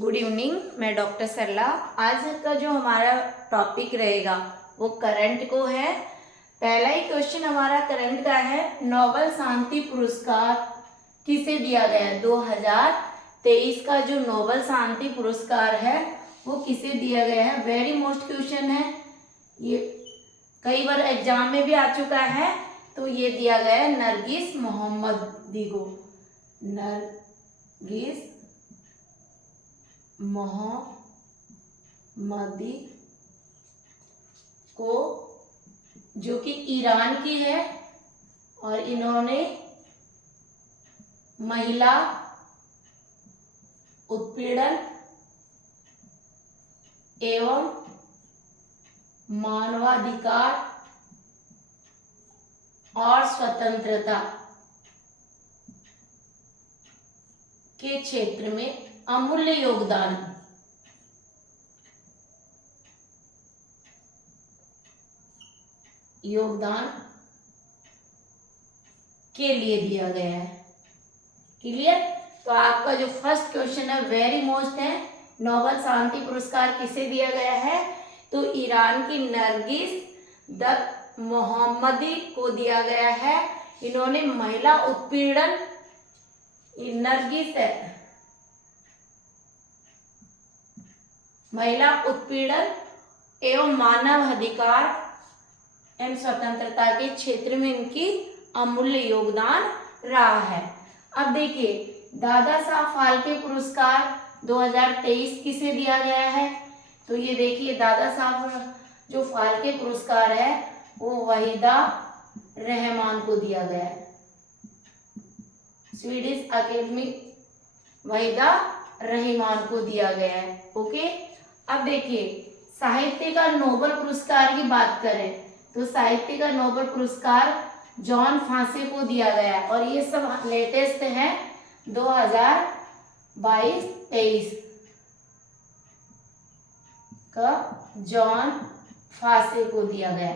Good evening, मैं doctor सरला। आज का जो हमारा टॉपिक रहेगा वो करंट को है। पहला ही क्वेश्चन हमारा करंट का है, नोबेल शांति पुरस्कार किसे दिया गया है? 2023 का जो नोबेल शांति पुरस्कार है वो किसे दिया गया है? वेरी मोस्ट क्वेश्चन है, ये कई बार एग्जाम में भी आ चुका है। तो ये दिया गया है नरगिस मोहम्मदी को। नरगिस मोहम्मदी को, जो कि ईरान की है, और इन्होंने महिला उत्पीड़न एवं मानवाधिकार और स्वतंत्रता के क्षेत्र में अमूल्य योगदान के लिए दिया गया है। क्लियर? तो आपका जो फर्स्ट क्वेश्चन है वेरी मोस्ट है, नोबेल शांति पुरस्कार किसे दिया गया है? तो ईरान की नरगिस दत्त मोहम्मदी को दिया गया है। इन्होंने महिला उत्पीड़न, नरगिस है महिला उत्पीड़न एवं मानव अधिकार एवं स्वतंत्रता के क्षेत्र में इनकी अमूल्य योगदान रहा है। अब देखिए, दादा साहब फाल्के पुरस्कार 2023 किसे दिया गया है? तो ये देखिए, दादा साहब जो फाल्के पुरस्कार है वो वहीदा रहमान को दिया गया है। स्वीडिश अकेडमी वहीदा रहमान को दिया गया है। ओके, अब देखिए, साहित्य का नोबेल पुरस्कार की बात करें तो साहित्य का नोबेल पुरस्कार जॉन फांसे को दिया गया है, और ये सब लेटेस्ट है 2022-23 का जॉन फांसे को दिया गया।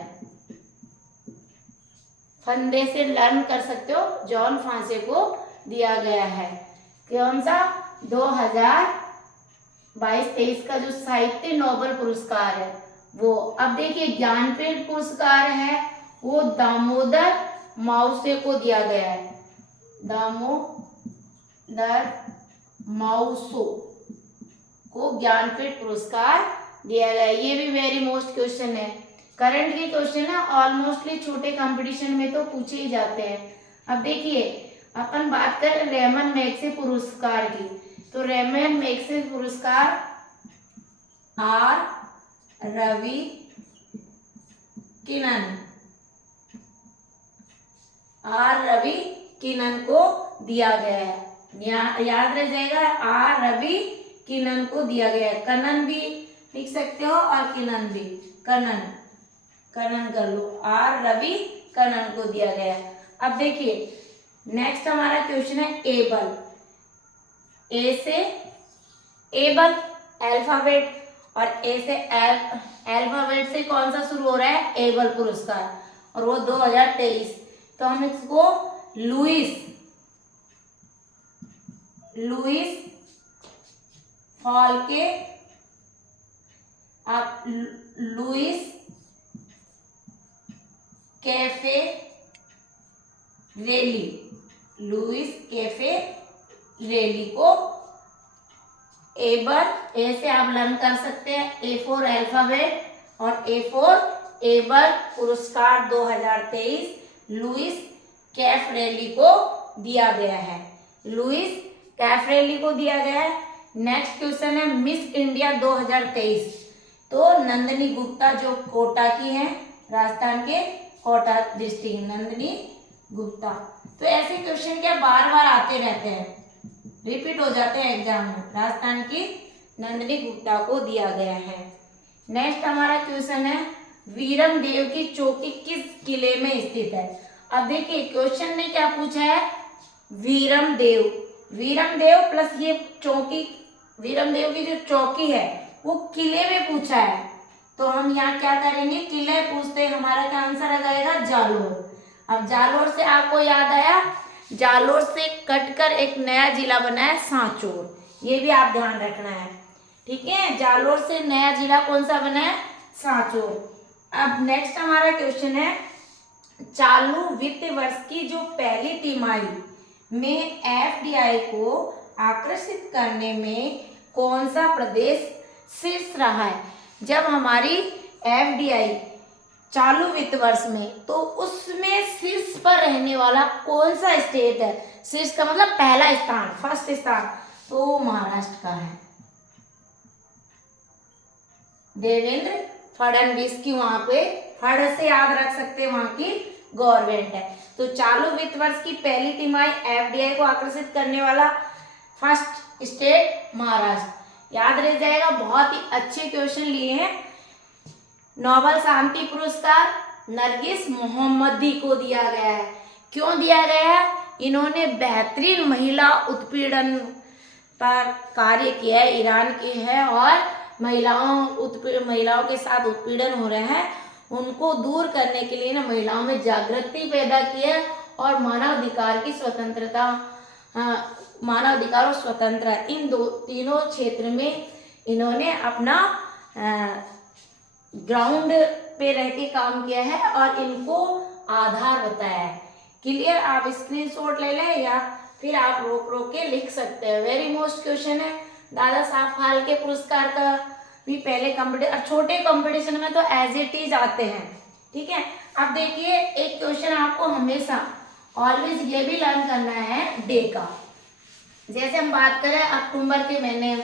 फंदे से लर्न कर सकते हो, जॉन फांसे को दिया गया है। कौन सा? 2022-23 का जो साहित्य नोबेल पुरस्कार है वो। अब देखिए, ज्ञानपीठ पुरस्कार है वो दामोदर माउसे को दिया गया है। दामोदर माउसो को ज्ञानपीठ पुरस्कार दिया गया है। ये भी वेरी मोस्ट क्वेश्चन है, करंट के क्वेश्चन है, ऑलमोस्टली छोटे कंपटीशन में तो पूछे ही जाते हैं। अब देखिए, अपन बात करें रेमन मैग्सेसे पुरस्कार की, तो रेमन मैग्सेसे पुरस्कार आर रवि किनन को दिया गया है। याद रह जाएगा, आर रवि किनन को दिया गया है। कनन भी लिख सकते हो और किनन भी, कनन कर लो, आर रवि कनन को दिया गया है। अब देखिए, नेक्स्ट हमारा क्वेश्चन है एबल। ए से एबल अल्फाबेट, और ए से अल्फाबेट से कौन सा शुरू हो रहा है? एबल पुरस्कार, और वो 2023। तो हम इसको लुइस फाल्के, आप लुइस कैफे रेली को एबल, ए से आप लर्न कर सकते हैं, ए फॉर अल्फाबेट और ए फॉर एबल पुरस्कार 2023 लुइस कैफरेली को दिया गया है। लुइस कैफरेली को दिया गया है। नेक्स्ट क्वेश्चन है मिस इंडिया 2023। तो नंदिनी गुप्ता जो कोटा की है, राजस्थान के कोटा डिस्ट्रिक्ट, नंदिनी गुप्ता। तो ऐसे क्वेश्चन क्या बार बार आते रहते हैं, रिपीट हो जाते हैं एग्जाम में। राजस्थान की नंदिनी गुप्ता को दिया गया है। नेक्स्ट हमारा क्वेश्चन है वीरम देव की चौकी किस किले में स्थित है? अब देखिए, क्वेश्चन ने क्या पूछा है? वीरम देव प्लस ये चौकी, वीरम देव की जो चौकी है वो किले में पूछा है। तो हम यहाँ क्या करेंगे, किले पूछते, हमारा क्या आंसर आ जाएगा? जालोर। अब जालोर से आपको याद आया, जालोर से कटकर एक नया जिला बना है सांचौर। ये भी आप ध्यान रखना है, ठीक है। जालोर से नया जिला कौन सा बना है? सांचौर। अब नेक्स्ट हमारा क्वेश्चन है, चालू वित्त वर्ष की जो पहली तिमाही में एफडीआई को आकर्षित करने में कौन सा प्रदेश शीर्ष रहा है? जब हमारी एफडीआई चालू वित्त वर्ष में, तो उसमें शीर्ष पर रहने वाला कौन सा स्टेट है? शीर्ष का मतलब पहला स्थान, फर्स्ट स्थान, तो महाराष्ट्र का है। देवेंद्र फडणवीस की वहां पे फड़ से याद रख सकते हैं, वहां की गवर्नमेंट है। तो चालू वित्त वर्ष की पहली तिमाही एफडीआई को आकर्षित करने वाला फर्स्ट स्टेट महाराष्ट्र, याद रह जाएगा। बहुत ही अच्छे क्वेश्चन लिए हैं। नोबेल शांति पुरस्कार नरगिस मोहम्मदी को दिया गया है। क्यों दिया गया है? इन्होंने बेहतरीन महिला उत्पीड़न पर कार्य किया है, ईरान की है, और महिलाओं के साथ उत्पीड़न हो रहे हैं, उनको दूर करने के लिए ना महिलाओं में जागृति पैदा की है, और मानवाधिकार की स्वतंत्रता, मानवाधिकार और स्वतंत्रता, इन तीनों क्षेत्र में इन्होंने अपना ग्राउंड पे रह के काम किया है और इनको आधार बताया है। क्लियर? आप स्क्रीनशॉट ले लें या फिर आप रोक रोक के लिख सकते हैं। वेरी मोस्ट क्वेश्चन है। दादा साहब फाल्के पुरस्कार का भी पहले कंपटीशन, छोटे कंपटीशन में तो एज इट इज आते हैं, ठीक है। अब देखिए, एक क्वेश्चन आपको हमेशा ऑलवेज ये भी लर्न करना है डे का। जैसे हम बात करें अक्टूबर के महीने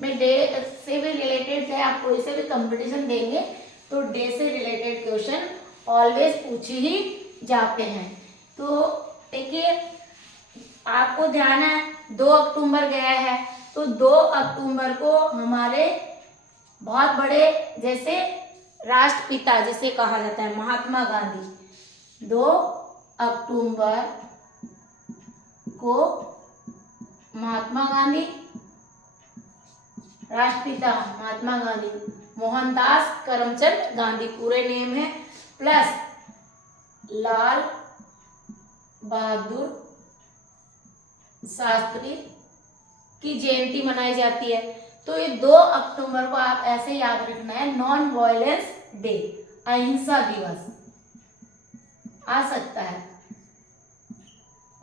में, डे से भी रिलेटेड है, आप कोई से भी कंपटीशन देंगे तो डे से रिलेटेड क्वेश्चन ऑलवेज पूछे ही जाते हैं। तो देखिए, आपको ध्यान है 2 अक्टूबर गया है, तो 2 अक्टूबर को हमारे बहुत बड़े जैसे राष्ट्रपिता जिसे कहा जाता है महात्मा गांधी, 2 अक्टूबर को महात्मा गांधी, राष्ट्रपिता महात्मा गांधी, मोहनदास करमचंद गांधी पूरे नेम है, प्लस लाल बहादुर शास्त्री की जयंती मनाई जाती है। तो ये 2 अक्टूबर को आप ऐसे याद रखना है, नॉन वायलेंस डे, अहिंसा दिवस आ सकता है।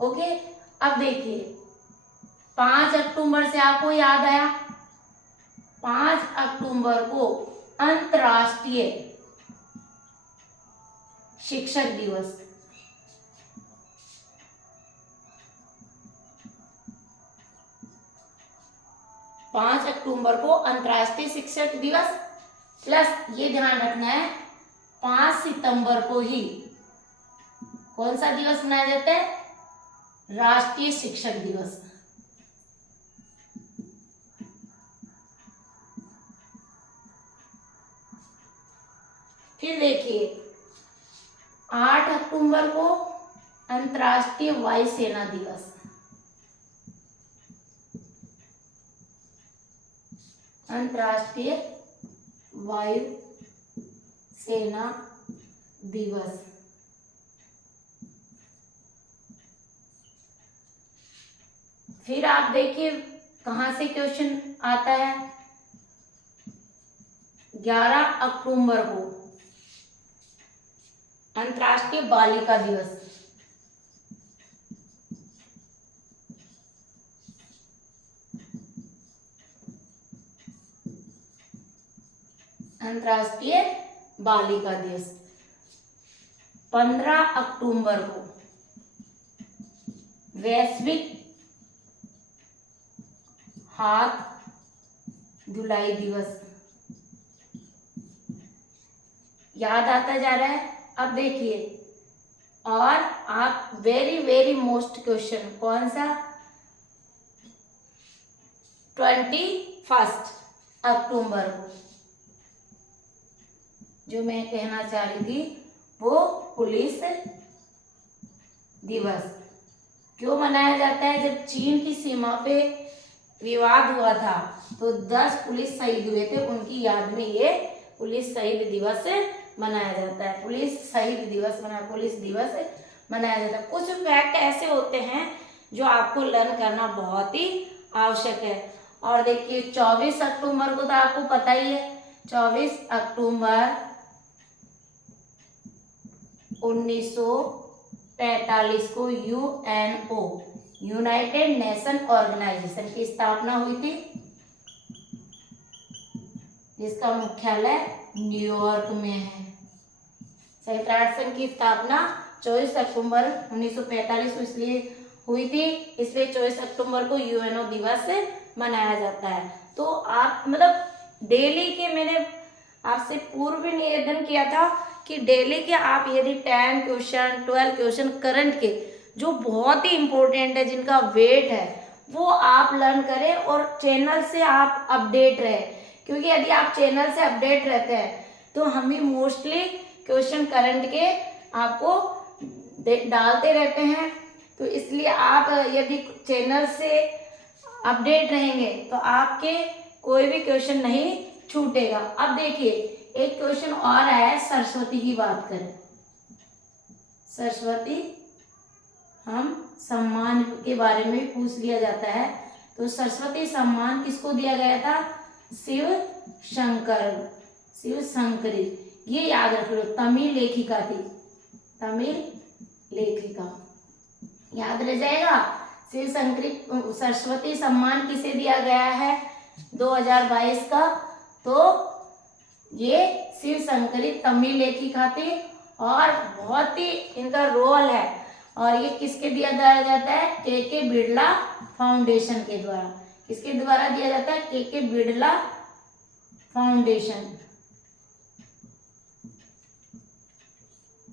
ओके, अब देखिए 5 अक्टूबर से आपको याद आया, 5 अक्टूबर को अंतर्राष्ट्रीय शिक्षक दिवस, पांच अक्टूबर को अंतर्राष्ट्रीय शिक्षक दिवस, प्लस ये ध्यान रखना है 5 सितंबर को ही कौन सा दिवस मनाया जाता है? राष्ट्रीय शिक्षक दिवस। फिर देखिए 8 अक्टूबर को अंतर्राष्ट्रीय वायुसेना दिवस, अंतर्राष्ट्रीय वायु सेना दिवस। फिर आप देखिए कहां से क्वेश्चन आता है, 11 अक्टूबर को अंतर्राष्ट्रीय बालिका दिवस, अंतर्राष्ट्रीय बालिका दिवस। 15 अक्टूबर को वैश्विक हाथ धुलाई दिवस, याद आता जा रहा है। अब देखिए, और आप वेरी वेरी मोस्ट क्वेश्चन कौन सा, 21 अक्टूबर को जो मैं कहना चाह रही थी वो पुलिस दिवस क्यों मनाया जाता है? जब चीन की सीमा पे विवाद हुआ था तो 10 पुलिस शहीद हुए थे, उनकी याद में ये पुलिस शहीद दिवस मनाया जाता है। पुलिस दिवस मनाया जाता है। कुछ फैक्ट ऐसे होते हैं जो आपको लर्न करना बहुत ही आवश्यक है। और देखिए 24 अक्टूबर को तो आपको पता ही है, 24 अक्टूबर 1945 को यूएनओ, यूनाइटेड नेशन ऑर्गेनाइजेशन की स्थापना हुई थी, जिसका मुख्यालय न्यूयॉर्क में है। संयुक्त राष्ट्र संघ की स्थापना 24 अक्टूबर 1945 को इसलिए हुई थी, इसलिए 24 अक्टूबर को यूएनओ दिवस मनाया जाता है। तो आप मतलब डेली के, मैंने आपसे पूर्व भी निवेदन किया था कि डेली के आप यदि 10 क्वेश्चन 12 क्वेश्चन करंट के जो बहुत ही इम्पोर्टेंट है, जिनका वेट है, वो आप लर्न करें और चैनल से आप अपडेट रहे, क्योंकि यदि आप चैनल से अपडेट रहते हैं तो हम भी मोस्टली क्वेश्चन करंट के आपको डालते रहते हैं। तो इसलिए आप यदि चैनल से अपडेट रहेंगे तो आपके कोई भी क्वेश्चन नहीं छूटेगा। अब देखिए एक क्वेश्चन और है, सरस्वती की बात करें, सरस्वती हम सम्मान के बारे में पूछ लिया जाता है। तो सरस्वती सम्मान किसको दिया गया था? शिव शंकरी, ये याद रख लो, तमिल लेखिका थी, तमिल लेखिका, याद रह जाएगा। शिव शंकरी सरस्वती सम्मान किसे दिया गया है 2022 का? तो ये शिव शंकरी तमिल लेखिका थी और बहुत ही इनका रोल है, और ये किसके दिया जाता है? के बिड़ला फाउंडेशन के द्वारा। किसके द्वारा दिया जाता है? के बिड़ला फाउंडेशन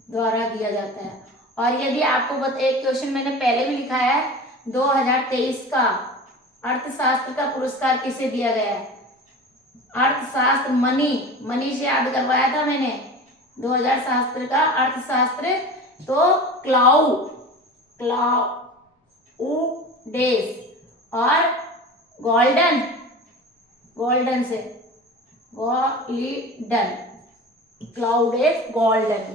द्वारा दिया जाता है। और यदि आपको एक क्वेश्चन मैंने पहले भी लिखा है, 2023 का अर्थशास्त्र का पुरस्कार किसे दिया गया है? अर्थशास्त्र मनी से याद करवाया था मैंने, 2000 शास्त्र का अर्थशास्त्र, तो क्लाउडेस और गोल्डन से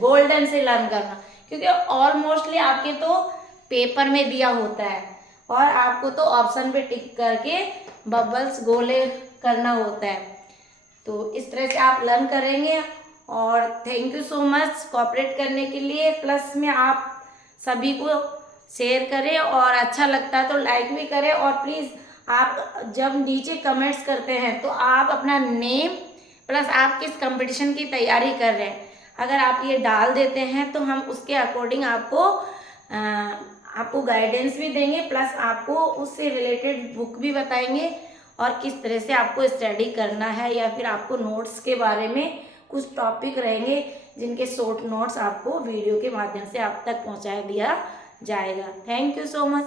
गोल्डन से लर्न करना, क्योंकि ऑलमोस्टली आपके तो पेपर में दिया होता है और आपको तो ऑप्शन पे टिक करके बबल्स गोले करना होता है। तो इस तरह से आप लर्न करेंगे। और thank you so much cooperate करने के लिए। प्लस में आप सभी को शेयर करें और अच्छा लगता है तो लाइक भी करें। और प्लीज़ आप जब नीचे कमेंट्स करते हैं तो आप अपना नेम प्लस आप किस कंपटीशन की तैयारी कर रहे हैं, अगर आप ये डाल देते हैं तो हम उसके अकॉर्डिंग आपको गाइडेंस भी देंगे, प्लस आपको उससे रिलेटेड बुक भी बताएंगे और किस तरह से आपको स्टडी करना है, या फिर आपको नोट्स के बारे में कुछ टॉपिक रहेंगे जिनके शॉर्ट नोट्स आपको वीडियो के माध्यम से आप तक पहुंचा दिया जाएगा। Thank you so much.